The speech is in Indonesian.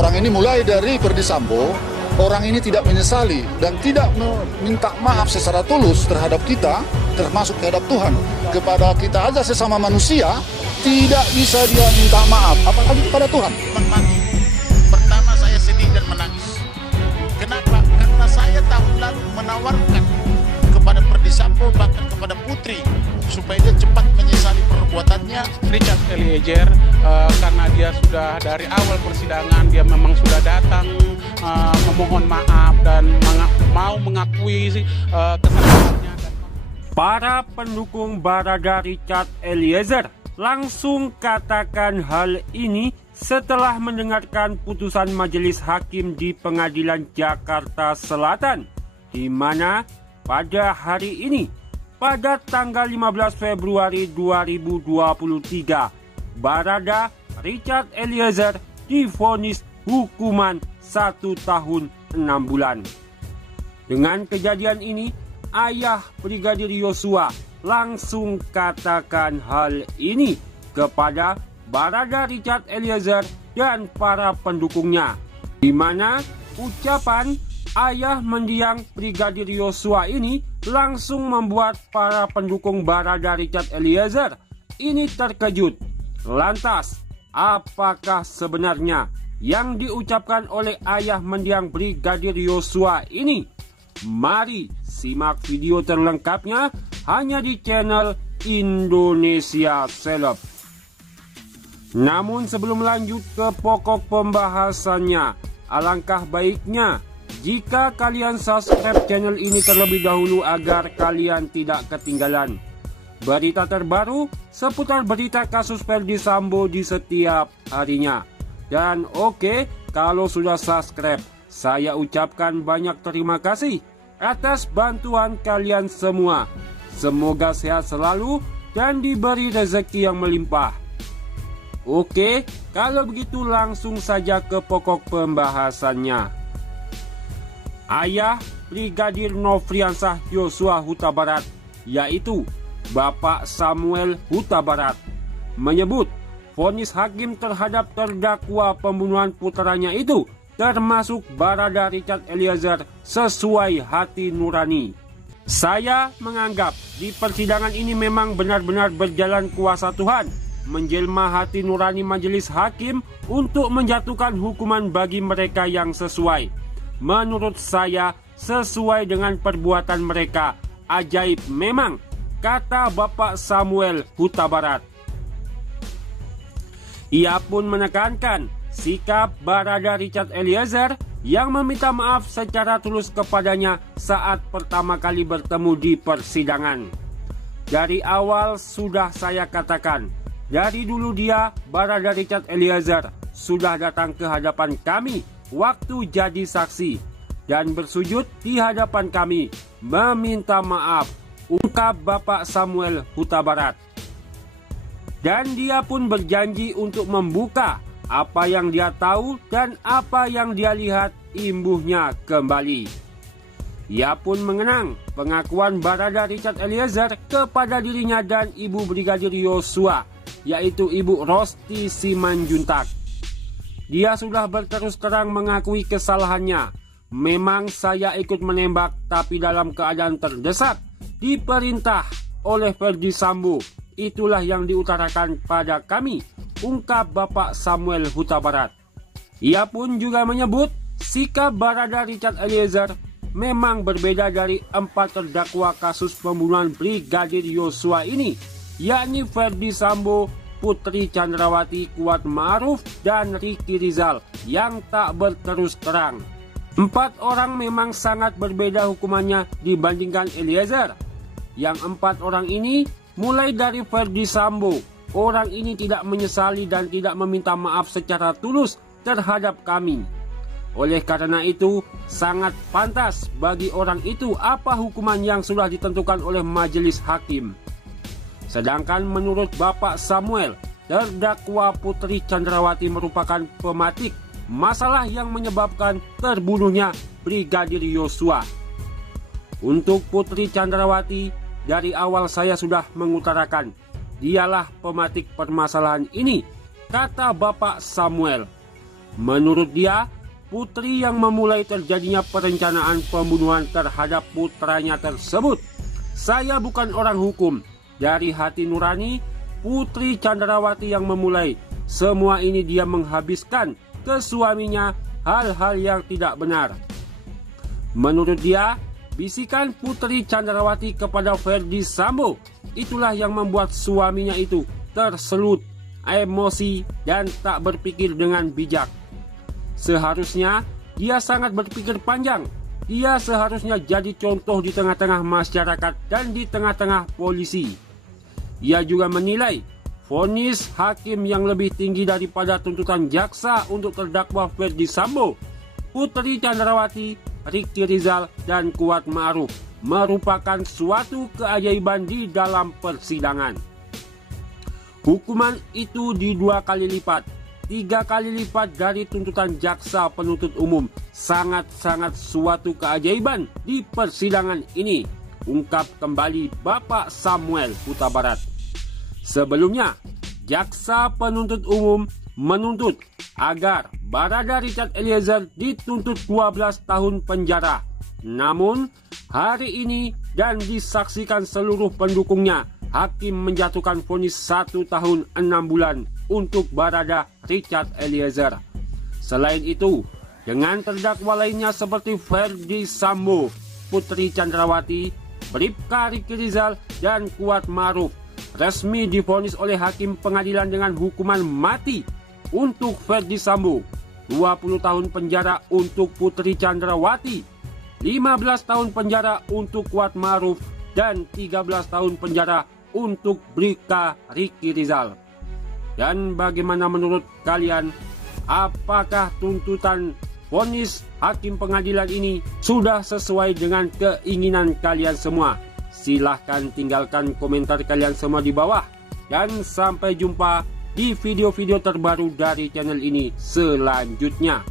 Orang ini mulai dari Ferdy Sambo, orang ini tidak menyesali dan tidak meminta maaf secara tulus terhadap kita, termasuk terhadap Tuhan. Kepada kita aja sesama manusia, tidak bisa dia minta maaf, apalagi kepada Tuhan. Pertama saya sedih dan menangis. Kenapa? Karena saya tahun lalu menawarkan kepada Ferdy Sambo, bahkan kepada Putri, supaya dia cepat menyesali perbuatannya. Richard Eliezer, karena dia sudah dari awal persidangan, dia memang sudah datang memohon maaf dan mau mengakui kesalahannya. Para pendukung Barada Richard Eliezer langsung katakan hal ini setelah mendengarkan putusan majelis hakim di Pengadilan Jakarta Selatan, di mana pada hari ini, pada tanggal 15 Februari 2023, Barada Richard Eliezer divonis hukuman 1 tahun 6 bulan. Dengan kejadian ini, ayah Brigadir Yosua langsung katakan hal ini kepada Barada Richard Eliezer dan para pendukungnya, di mana ucapan ayah mendiang Brigadir Yosua ini langsung membuat para pendukung Barada Richard Eliezer ini terkejut. Lantas, apakah sebenarnya yang diucapkan oleh ayah mendiang Brigadir Yosua ini? Mari simak video terlengkapnya hanya di channel Indonesia Seleb. Namun sebelum lanjut ke pokok pembahasannya, alangkah baiknya jika kalian subscribe channel ini terlebih dahulu agar kalian tidak ketinggalan berita terbaru seputar berita kasus Ferdy Sambo di setiap harinya. Dan oke, kalau sudah subscribe, saya ucapkan banyak terima kasih atas bantuan kalian semua. Semoga sehat selalu dan diberi rezeki yang melimpah. Oke, kalau begitu langsung saja ke pokok pembahasannya. Ayah Brigadir Nofriansah Yosua Huta Barat, yaitu Bapak Samuel Huta Barat, menyebut vonis hakim terhadap terdakwa pembunuhan putranya itu, termasuk Barada Richard Eliezer, sesuai hati nurani. Saya menganggap di persidangan ini memang benar-benar berjalan kuasa Tuhan, menjelma hati nurani majelis hakim untuk menjatuhkan hukuman bagi mereka yang sesuai. Menurut saya, sesuai dengan perbuatan mereka. Ajaib memang, kata Bapak Samuel Huta Barat. Ia pun menekankan sikap Barada Richard Eliezer yang meminta maaf secara tulus kepadanya saat pertama kali bertemu di persidangan. Dari awal sudah saya katakan, dari dulu dia, Barada Richard Eliezer, sudah datang ke hadapan kami waktu jadi saksi dan bersujud di hadapan kami meminta maaf, ungkap Bapak Samuel Huta Barat. Dan dia pun berjanji untuk membuka apa yang dia tahu dan apa yang dia lihat imbuhnya kembali. Ia pun mengenang pengakuan Barada Richard Eliezer kepada dirinya dan Ibu Brigadir Yosua, yaitu Ibu Rosti Simanjuntak. Dia sudah berterus terang mengakui kesalahannya. Memang saya ikut menembak, tapi dalam keadaan terdesak, diperintah oleh Ferdy Sambo. Itulah yang diutarakan pada kami, ungkap Bapak Samuel Huta Barat. Ia pun juga menyebut sikap Barada Richard Eliezer memang berbeda dari 4 terdakwa kasus pembunuhan Brigadir Yosua ini, yakni Ferdy Sambo, Putri Chandrawati, Kuat Ma'ruf, dan Ricky Rizal yang tak berterus terang. 4 orang memang sangat berbeda hukumannya dibandingkan Eliezer. Yang 4 orang ini, mulai dari Ferdy Sambo, orang ini tidak menyesali dan tidak meminta maaf secara tulus terhadap kami. Oleh karena itu, sangat pantas bagi orang itu apa hukuman yang sudah ditentukan oleh majelis hakim. Sedangkan menurut Bapak Samuel, terdakwa Putri Chandrawati merupakan pematik masalah yang menyebabkan terbunuhnya Brigadir Yosua. Untuk Putri Chandrawati, dari awal saya sudah mengutarakan, dialah pematik permasalahan ini, kata Bapak Samuel. Menurut dia, Putri yang memulai terjadinya perencanaan pembunuhan terhadap putranya tersebut. Saya bukan orang hukum. Dari hati nurani, Putri Chandrawati yang memulai. Semua ini dia menghabiskan ke suaminya hal-hal yang tidak benar. Menurut dia, bisikan Putri Chandrawati kepada Ferdy Sambo itulah yang membuat suaminya itu terselut, emosi, dan tak berpikir dengan bijak. Seharusnya dia sangat berpikir panjang. Dia seharusnya jadi contoh di tengah-tengah masyarakat dan di tengah-tengah polisi. Ia juga menilai vonis hakim yang lebih tinggi daripada tuntutan jaksa untuk terdakwa Ferdy Sambo, Putri Chandrawati, Ricky Rizal, dan Kuat Ma'ruf merupakan suatu keajaiban di dalam persidangan. Hukuman itu di 2 kali lipat, 3 kali lipat dari tuntutan jaksa penuntut umum. Sangat-sangat suatu keajaiban di persidangan ini, ungkap kembali Bapak Samuel Huta Barat. Sebelumnya, jaksa penuntut umum menuntut agar Barada Richard Eliezer dituntut 12 tahun penjara. Namun, hari ini dan disaksikan seluruh pendukungnya, hakim menjatuhkan vonis 1 tahun 6 bulan untuk Barada Richard Eliezer. Selain itu, dengan terdakwa lainnya seperti Ferdy Sambo, Putri Chandrawati, Bribka Ricky Rizal, dan Kuat Ma'ruf, resmi divonis oleh hakim pengadilan dengan hukuman mati untuk Ferdy Sambo, 20 tahun penjara untuk Putri Chandrawati, 15 tahun penjara untuk Kuat Ma'ruf, dan 13 tahun penjara untuk Bribka Ricky Rizal. Dan bagaimana menurut kalian? Apakah tuntutan vonis hakim pengadilan ini sudah sesuai dengan keinginan kalian semua? Silahkan tinggalkan komentar kalian semua di bawah. Dan sampai jumpa di video-video terbaru dari channel ini selanjutnya.